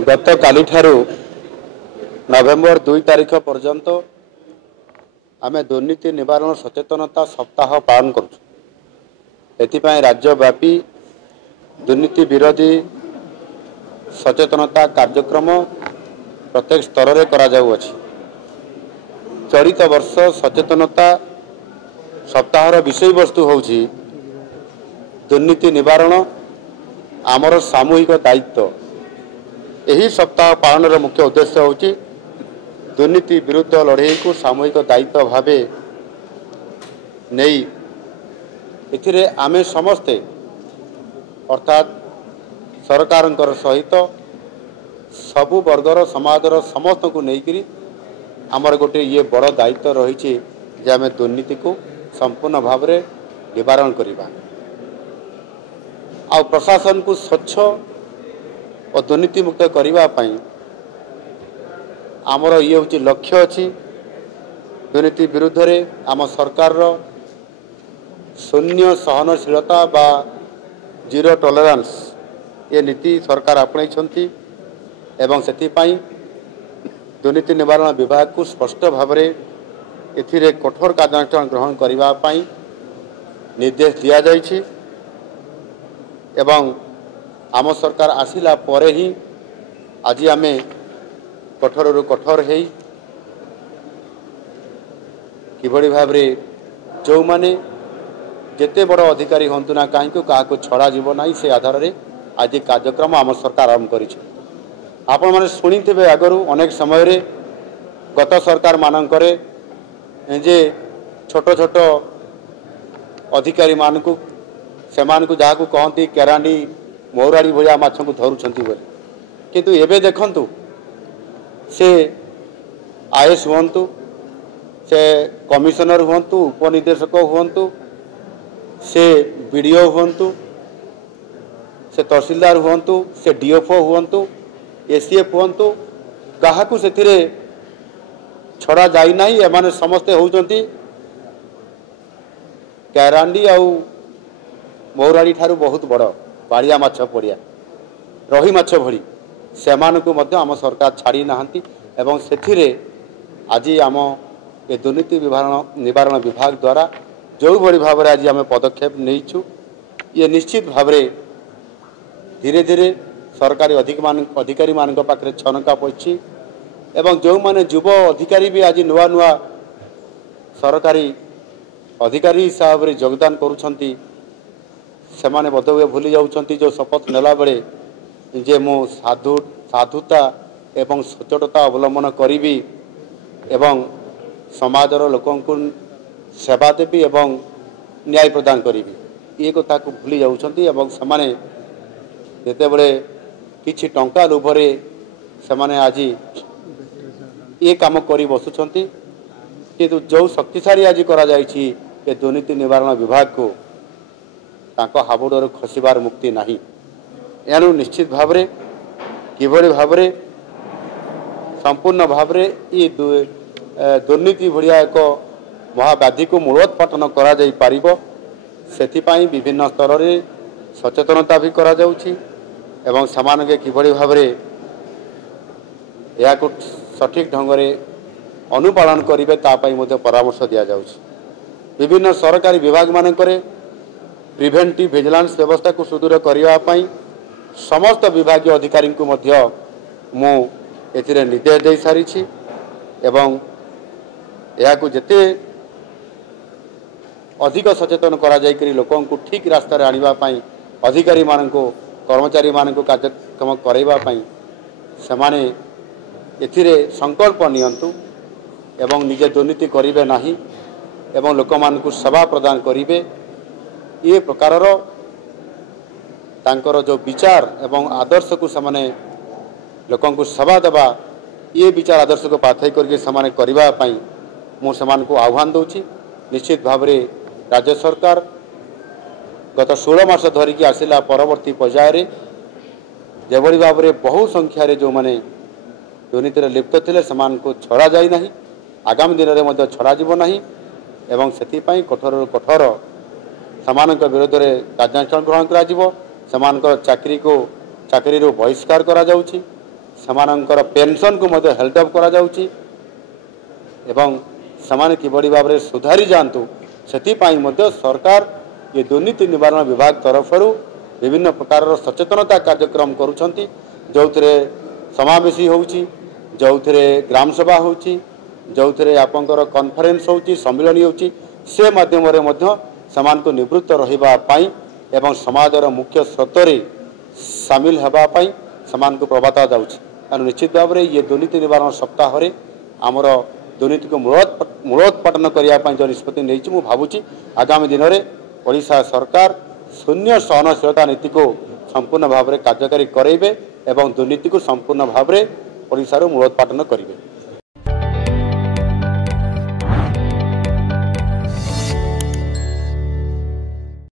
गत काली ठारू नवेम्बर 2 तारिख पर्यंत आम दुर्नीति निवारण सचेतनता सप्ताह पालन करूँ। राज्यव्यापी दुर्नीति विरोधी सचेतनता कार्यक्रम प्रत्येक स्तर में करा जाउअछि। चलित वर्ष सचेतनता सप्ताहर विषय वस्तु होउछि दुर्नीति निवारण आमर सामूहिक दायित्व। यही सप्ताह पालन मुख्य उद्देश्य होउछि दुर्नीति विरुद्ध लड़ाई को सामूहिक दायित्व भावे नहीं इथिरे आमे समस्ते अर्थात सरकार सहित सबु वर्गर समाजर समस्त को लेकिन आमर गोटे ये बड़ दायित्व रही जे आम दुर्नीति को संपूर्ण भाव में निवारण करवा आ प्रशासन को स्वच्छ और दुर्नीति मुक्त करने आमर ये हूँ लक्ष्य अच्छी। दुर्नीति विरुद्ध रे आम सरकार शून्य सहनशीलता बा जीरो टॉलरेंस ये नीति सरकार आपणाई एवं से दुर्नीति निवारण विभाग को स्पष्ट भाव में एथिरे कठोर कार्यानुष्ठान ग्रहण करने निर्देश दिया जाइछि एवं आम सरकार आसिला परे ही आज आम कठोर रु कठोर है किभली भाव में जो माने जेते बड़ अधिकारी हूँ ना कहीं क्या छड़ा जीव ना से आधार में आज कार्यक्रम आम सरकार आरंभ कर आपण मैंने शुणी थे आगु अनेक समय रे गत सरकार मानकरे जे छोट छोट अधिकारी मानकु सेमानकु जहाँ कहती केरांडी मौराड़ी भाया माछ को धरुंच किंतु एबे देखंतु से आईएएस हुंतु से कमिशनर हुंतु उपनिदेशक हुंतु से बीडीओ हुंतु से तहसीलदार हुंतु से डीएफओ हुंतु एसीएफ हुंतु गाहाकु सेथिरे छड़ा जाई नाही एमाने समस्ते होउचंती कैरांडी आउ मौराड़ी ठारू बहुत बड़ बाड़िया माछ पड़िया रही माछ भली सेमानकु मध्य आम सरकार छाड़ी नाहंती एवं सेथिरे आज आम ए दुर्नीति निवारण विभाग द्वारा जो भली भाव में आज आम पदक्षेप नहींचु ये निश्चित भाव में धीरे धीरे सरकारी अधिकारी मान पाखे छनका पड़ी एवं जो माने युव अधिकारी भी आज नुआ नुआ सरकारी अधिकारी हिसाब से योगदान करुछंती सेमाने बोधहुए भूली जाउछंती जो शपथ नेला बेले जे मु साधुता एवं सचोटता अवलंबन करी एवं समाजर लोकों सेवा देवी एवं न्याय प्रदान करी ये कथा को भूली जाउछंती एवं सेमाने जेतेबेले किछि टंका लोभरे सेमाने आज ये काम करी बसुछंती किंतु जो शक्तिशाली आज करा जायछि ए दुर्नीति निवारण विभाग को तांको हाबुडर खसिबार मुक्ति नहीं। एनु निश्चित भाव में किभली भाव में संपूर्ण भाव में ये दुर्नीति भाया एक महाव्याधि को मूलोत्पाटन करा जाई पारिबो सेथिपाई विभिन्न स्तर में सचेतनता भी करा जाउछि एवं समान के किभली भाव में या सठिक ढंग से अनुपालन करेंगे तापाई मध्य परामर्श दि जाउछि। विभिन्न सरकारी विभाग मानकरे प्रिवेंटिव विजिलेंस व्यवस्था को सुदृढ़ करने समस्त विभागीय अधिकारी को मध्य मु एथिरे निर्देश दे सारी एवं यह जेते अधिक सचेतन करा जायकरी लोकों को ठीक रास्ता आनिबा पई अधिकारी मानको कर्मचारी मानको कार्यक्रम करैबा पई सेमाने एथिरे संकल्प नियंतु एवं निजे दुर्नीति करिवे नाही एवं लोक मानको सेवा प्रदान करिवे ये प्रकारर तांकर जो विचार एवं आदर्श को समाने लोकों को सेवा देवा ये विचार आदर्श को पाथई करके समाने करबा पई मु समान को आह्वान दूची। निश्चित भाव में राज्य सरकार गत 16 मास धरिकी आसिला परवर्ती पर्यायर जेभली भाव में बहु संख्यार जो माने दुर्नीति लिप्त थे समान को छड़ा जाई नहीं आगामी दिन में छड़ा जीव नहीं एवं से कठोर कठोर समान विरोध में कार्यानुष्ठान ग्रहण कर चाकरी को बहिष्कार करा जाउछि। ସେମାନଙ୍କର ପେନସନ୍ को ମଧ୍ୟ ହେଲ୍ଡ ଅପ୍ କରାଯାଉଛି ଏବଂ ସେମାନେ କିଭଳି ଭାବରେ ସୁଧାରି ଯାଆନ୍ତୁ ସେଥିପାଇଁ ମଧ୍ୟ ସରକାର ଏ ଦୁର୍ନୀତି ନିବାରଣ ବିଭାଗ ତରଫରୁ ବିଭିନ୍ନ ପ୍ରକାରର ସଚେତନତା କାର୍ଯ୍ୟକ୍ରମ କରୁଛନ୍ତି ଯେଉଁଥିରେ ସମାବେଶୀ ହେଉଛି ଯେଉଁଥିରେ ଗ୍ରାମସଭା ହେଉଛି ଯେଉଁଥିରେ ଆପଣଙ୍କର କନଫରେନ୍ସ ହେଉଛି ସମ୍ମିଳନୀ ହେଉଛି ସେ ମାଧ୍ୟମରେ ମଧ୍ୟ ସେମାନଙ୍କୁ ନିବୃତ୍ତ ରହିବା ପାଇଁ ଏବଂ ସମାଜର ମୁଖ୍ୟ ସ୍ରୋତରେ ସାମିଲ ହେବା ପାଇଁ ସେମାନଙ୍କୁ ପ୍ରବର୍ତ୍ତା ଯାଉଛି ତେଣୁ ନିଶ୍ଚିତ ଭାବରେ ଇଏ ଦୁର୍ନୀତି ନିବାରଣ ସପ୍ତାହରେ ଆମର ଦୁର୍ନୀତିକୁ ମୂଳୋତ୍ପାଟନ କରିବା ପାଇଁ ଯେଉଁ ନିଷ୍ପତ୍ତି ନେଇଛି ମୁଁ ଭାବୁଛି ଆଗାମୀ ଦିନରେ ଓଡ଼ିଶା ସରକାର ଶୂନ୍ୟ ସହନଶୀଳତା ନୀତିକୁ ସମ୍ପୂର୍ଣ୍ଣ ଭାବରେ କାର୍ଯ୍ୟକାରୀ କରାଇବେ ଏବଂ ଦୁର୍ନୀତିକୁ ସମ୍ପୂର୍ଣ୍ଣ ଭାବରେ ଓଡ଼ିଶାରୁ ମୂଳୋତ୍ପାଟନ କରିବେ।